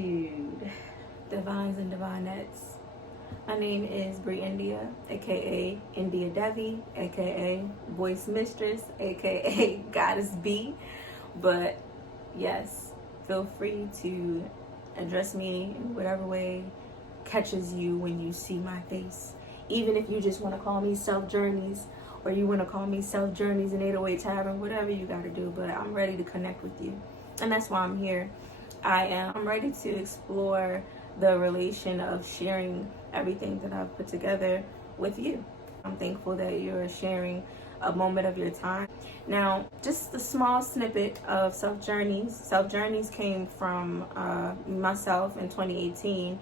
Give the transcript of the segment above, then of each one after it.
Gratitude, divines and divinettes. My name is Brei Endia, aka India Devi, aka Voice Mistress, aka Goddess B. But yes, feel free to address me in whatever way catches you when you see my face. Even if you just want to call me Self Journeys, or you want to call me Self Journeys in 808 Tavern, whatever you got to do. But I'm ready to connect with you, and that's why I'm here. I'm ready to explore the relation of sharing everything that I've put together with you. I'm thankful that you're sharing a moment of your time. Now, just a small snippet of Self Journeys. Self Journeys came from myself in 2018.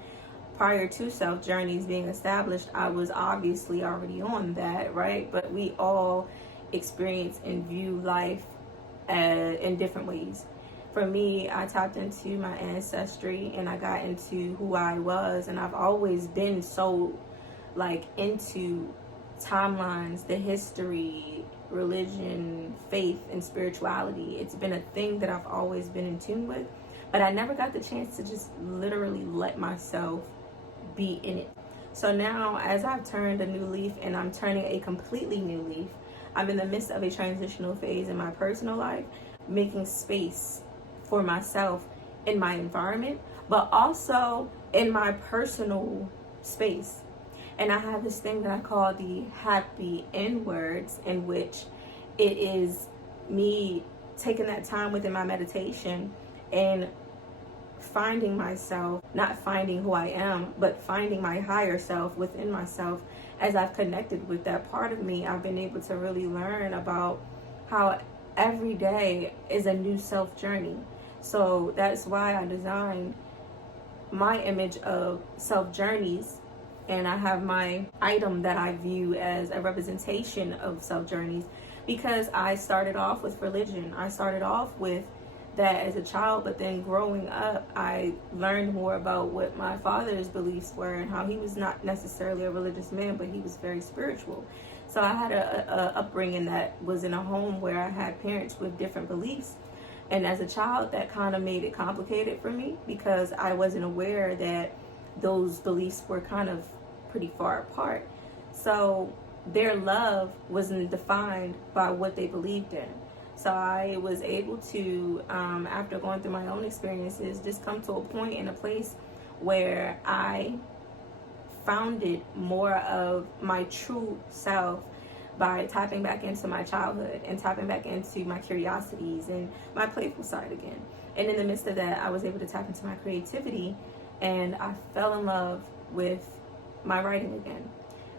Prior to Self Journeys being established, I was obviously already on that, right? But we all experience and view life in different ways. For me, I tapped into my ancestry and I got into who I was, and I've always been so into timelines, the history, religion, faith, and spirituality. It's been a thing that I've always been in tune with, but I never got the chance to just literally let myself be in it. So now, as I've turned a new leaf and I'm turning a completely new leaf, I'm in the midst of a transitional phase in my personal life, making space for myself in my environment, but also in my personal space. And I have this thing that I call the happy inwards, in which it is me taking that time within my meditation and finding myself, not finding who I am, but finding my higher self within myself. As I've connected with that part of me, I've been able to really learn about how every day is a new self journey. So that's why I designed my image of Self Journeys, and I have my item that I view as a representation of Self Journeys, because I started off with religion. I started off with that as a child, but then growing up, I learned more about what my father's beliefs were and how he was not necessarily a religious man, but he was very spiritual. So I had a upbringing that was in a home where I had parents with different beliefs. And as a child, that kind of made it complicated for me, because I wasn't aware that those beliefs were kind of pretty far apart. So their love wasn't defined by what they believed in. So I was able to, after going through my own experiences, just come to a point in a place where I founded more of my true self by tapping back into my childhood and tapping back into my curiosities and my playful side again. And in the midst of that, I was able to tap into my creativity, and I fell in love with my writing again.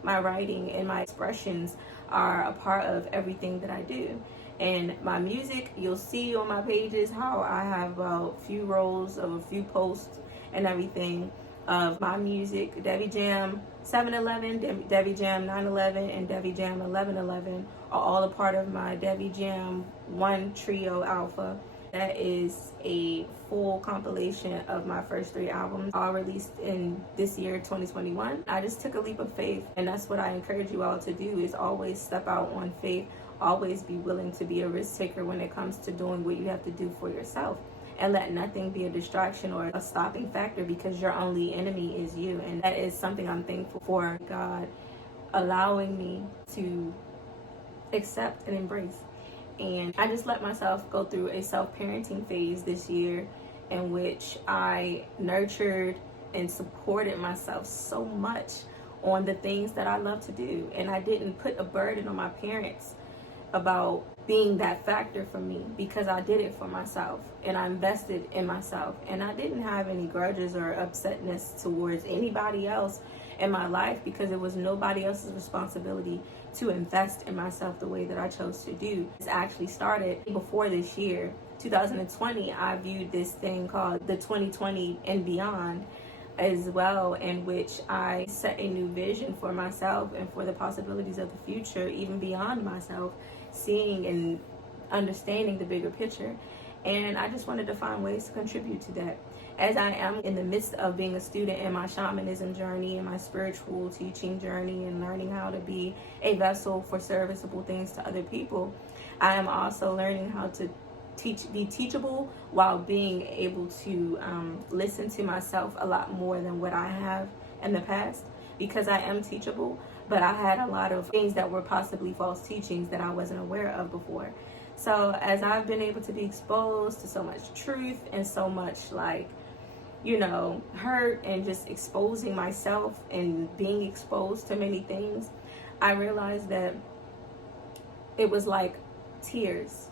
My writing and my expressions are a part of everything that I do. And my music, you'll see on my pages how I have a few rows of a few posts and everything of my music. Devi Jam 711, Devi Jam 911, and Devi Jam 1111 are all a part of my Devi Jam 1 Trio Alpha. That is a full compilation of my first 3 albums, all released in this year, 2021. I just took a leap of faith, and that's what I encourage you all to do, is always step out on faith. Always be willing to be a risk taker when it comes to doing what you have to do for yourself. And let nothing be a distraction or a stopping factor, because your only enemy is you. And that is something I'm thankful for, God allowing me to accept and embrace. And I just let myself go through a self-parenting phase this year, in which I nurtured and supported myself so much on the things that I love to do. And I didn't put a burden on my parents about being that factor for me, because I did it for myself and I invested in myself, and I didn't have any grudges or upsetness towards anybody else in my life, because it was nobody else's responsibility to invest in myself the way that I chose to do. It's actually started before this year, 2020. I viewed this thing called the 2020 and beyond as well, in which I set a new vision for myself and for the possibilities of the future, even beyond myself, seeing and understanding the bigger picture. And I just wanted to find ways to contribute to that. As I am in the midst of being a student in my shamanism journey and my spiritual teaching journey and learning how to be a vessel for serviceable things to other people, I am also learning how to be teachable while being able to listen to myself a lot more than what I have in the past, because I am teachable, but I had a lot of things that were possibly false teachings that I wasn't aware of before. So as I've been able to be exposed to so much truth and so much hurt, and just exposing myself and being exposed to many things, I realized that it was like tears.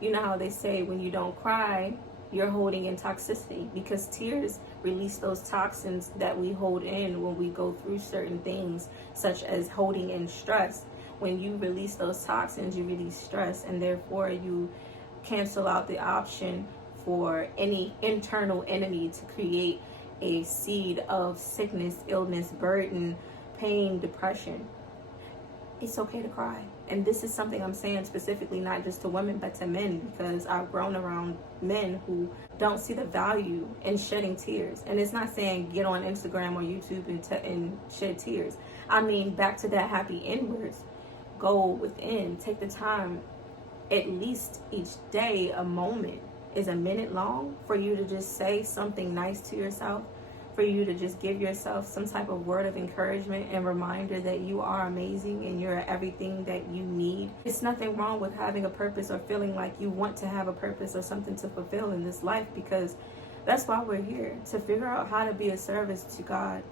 You know how they say when you don't cry, you're holding in toxicity, because tears release those toxins that we hold in when we go through certain things, such as holding in stress. When you release those toxins, you release stress, and therefore you cancel out the option for any internal enemy to create a seed of sickness, illness, burden, pain, depression. It's okay to cry. And this is something I'm saying specifically not just to women but to men, because I've grown around men who don't see the value in shedding tears. And it's not saying get on Instagram or YouTube and shed tears. I mean, back to that happy inwards. Go within. Take the time, at least each day, a moment is a minute long, for you to just say something nice to yourself, for you to just give yourself some type of word of encouragement and reminder that you are amazing and you're everything that you need. It's nothing wrong with having a purpose or feeling like you want to have a purpose or something to fulfill in this life, because that's why we're here, to figure out how to be a service to God,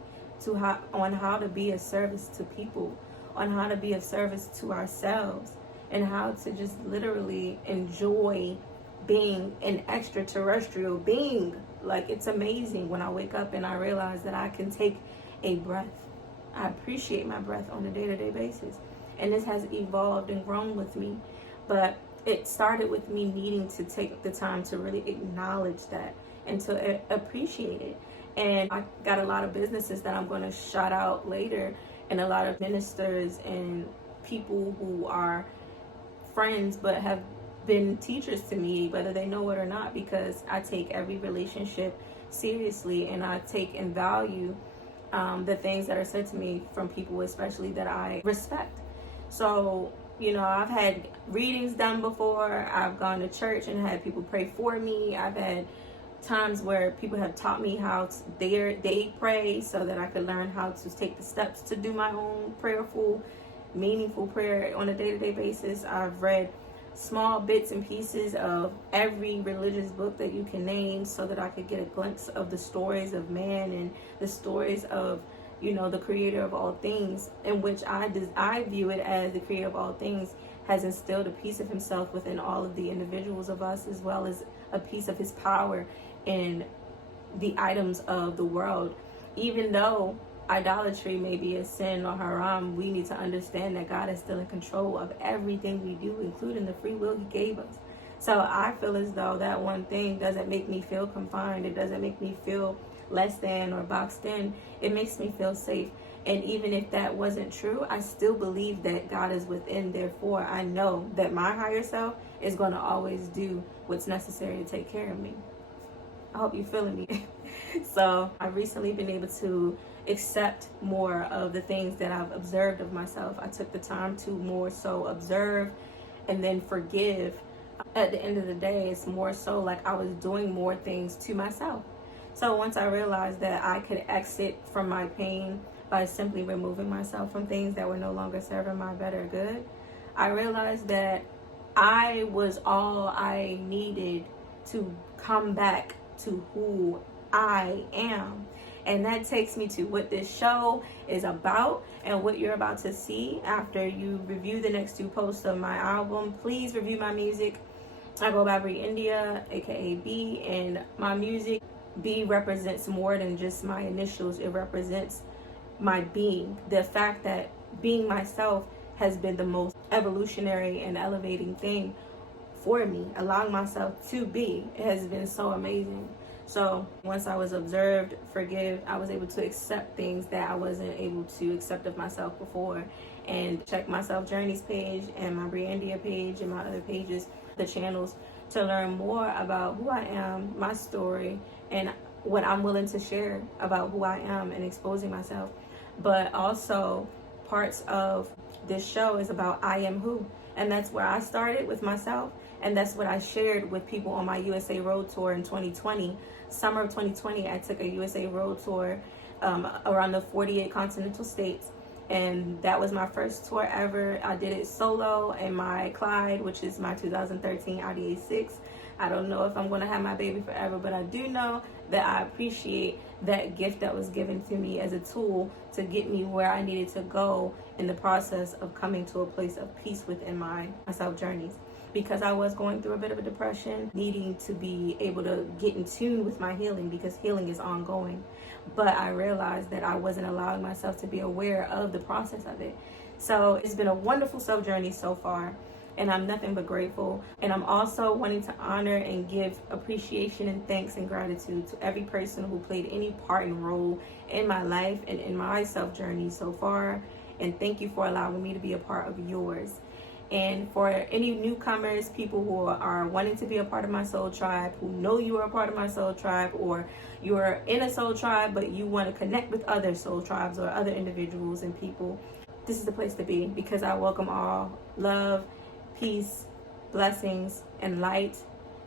on how to be a service to people, on how to be of service to ourselves, and how to just literally enjoy being an extraterrestrial being. Like, it's amazing when I wake up and I realize that I can take a breath. I appreciate my breath on a day-to-day basis. And this has evolved and grown with me. But it started with me needing to take the time to really acknowledge that and to appreciate it. And I got a lot of businesses that I'm going to shout out later, and a lot of ministers and people who are friends but have been teachers to me, whether they know it or not, because I take every relationship seriously, and I take and value the things that are said to me from people, especially that I respect. So, I've had readings done before. I've gone to church and had people pray for me. I've had times where people have taught me how they pray, so that I could learn how to take the steps to do my own prayerful, meaningful prayer on a day-to-day basis. I've read small bits and pieces of every religious book that you can name, so that I could get a glimpse of the stories of man and the stories of, the creator of all things, in which I view it as the creator of all things has instilled a piece of himself within all of the individuals of us, as well as a piece of his power in the items of the world. Even though idolatry may be a sin or haram, we need to understand that God is still in control of everything we do, including the free will he gave us. So I feel as though that one thing doesn't make me feel confined. It doesn't make me feel less than or boxed in. It makes me feel safe. And even if that wasn't true, I still believe that God is within. Therefore, I know that my higher self is going to always do what's necessary to take care of me. I hope you're feeling me. So I've recently been able to accept more of the things that I've observed of myself. I took the time to more so observe and then forgive. At the end of the day, it's more so like I was doing more things to myself. So once I realized that I could exit from my pain by simply removing myself from things that were no longer serving my better good, I realized that I was all I needed to come back to who I am. And that takes me to what this show is about and what you're about to see after you review the next two posts of my album. Please review my music. I go by Brei Endia, aka B, and my music, B, represents more than just my initials. It represents my being. The fact that being myself has been the most evolutionary and elevating thing for me. Allowing myself to be has been so amazing. So once I was observed, forgive, I was able to accept things that I wasn't able to accept of myself before. And check my Self Journeys page and my Brei Endia page and my other pages, the channels, to learn more about who I am, my story, and what I'm willing to share about who I am and exposing myself. But also parts of this show is about I am who. And that's where I started with myself. And that's what I shared with people on my USA Road Tour in 2020. Summer of 2020, I took a USA Road Tour around the 48 continental states. And that was my first tour ever. I did it solo in my Clyde, which is my 2013 Audi A6. I don't know if I'm going to have my baby forever, but I do know that I appreciate that gift that was given to me as a tool to get me where I needed to go in the process of coming to a place of peace within my self journeys. Because I was going through a bit of a depression, needing to be able to get in tune with my healing, because healing is ongoing. But I realized that I wasn't allowing myself to be aware of the process of it. So it's been a wonderful self journey so far, and I'm nothing but grateful. And I'm also wanting to honor and give appreciation and thanks and gratitude to every person who played any part and role in my life and in my self journey so far. And thank you for allowing me to be a part of yours. And for any newcomers, people who are wanting to be a part of my soul tribe, who know you are a part of my soul tribe, or you're in a soul tribe but you want to connect with other soul tribes or other individuals and people, this is the place to be, because I welcome all love, peace, blessings, and light.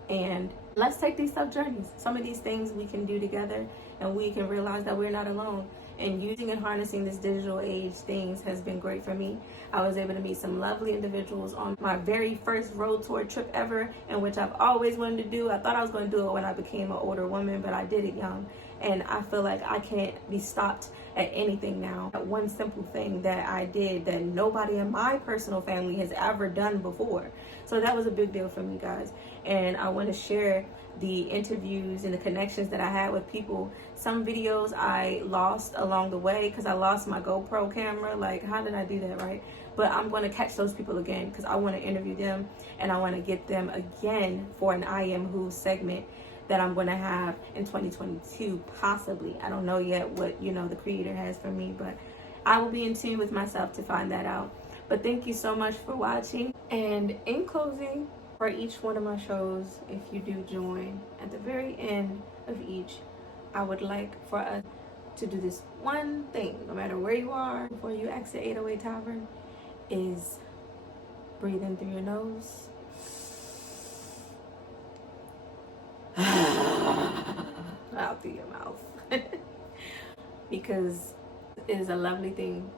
And let's take these tough journeys. Some of these things we can do together, and we can realize that we're not alone. And using and harnessing this digital age things has been great for me. I was able to meet some lovely individuals on my very first road tour trip ever, in which I've always wanted to do. I thought I was going to do it when I became an older woman, but I did it young. And I feel like I can't be stopped at anything now. That one simple thing that I did that nobody in my personal family has ever done before. So that was a big deal for me, guys. And I want to share the interviews and the connections that I had with people. Some videos I lost along the way because I lost my GoPro camera. Like, how did I do that, right? But I'm going to catch those people again, because I want to interview them, and I want to get them again for an I Am Who segment that I'm going to have in 2022, possibly. I don't know yet what, the creator has for me, but I will be in tune with myself to find that out. But thank you so much for watching. And in closing, for each one of my shows, if you do join, at the very end of each, I would like for us to do this one thing, no matter where you are, before you exit 808 Tavern, is breathe in through your nose, out through your mouth. Because it is a lovely thing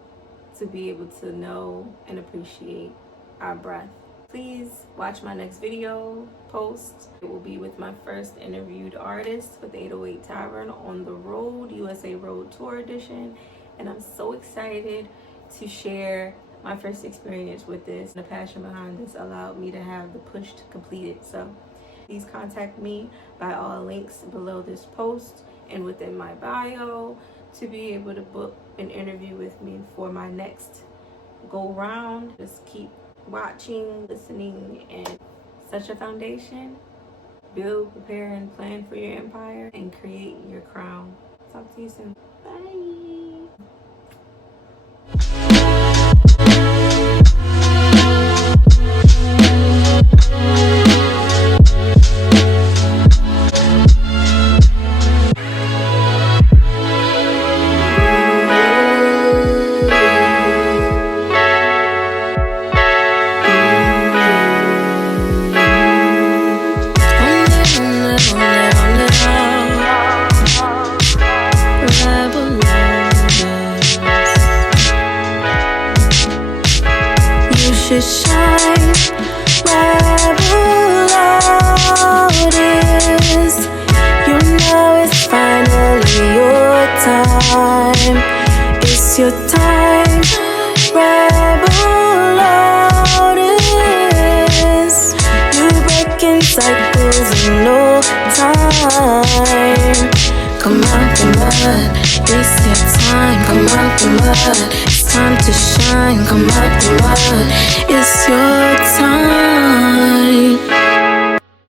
to be able to know and appreciate our breath. Please watch my next video post. It will be with my first interviewed artist with 808 Tavern on the road, USA Road Tour Edition. And I'm so excited to share my first experience with this. The passion behind this allowed me to have the push to complete it. So please contact me by all links below this post and within my bio to be able to book an interview with me for my next go round. Just keep watching, listening, and set your foundation. Build, prepare, and plan for your empire, and create your crown. Talk to you soon. Bye. Shine, rebel loudest. You know it's finally your time. It's your time, rebel loudest. You breaking cycles in no time. Come out the mud, it's your time. Come out the mud, it's time to shine. Come out the mud, it's your time.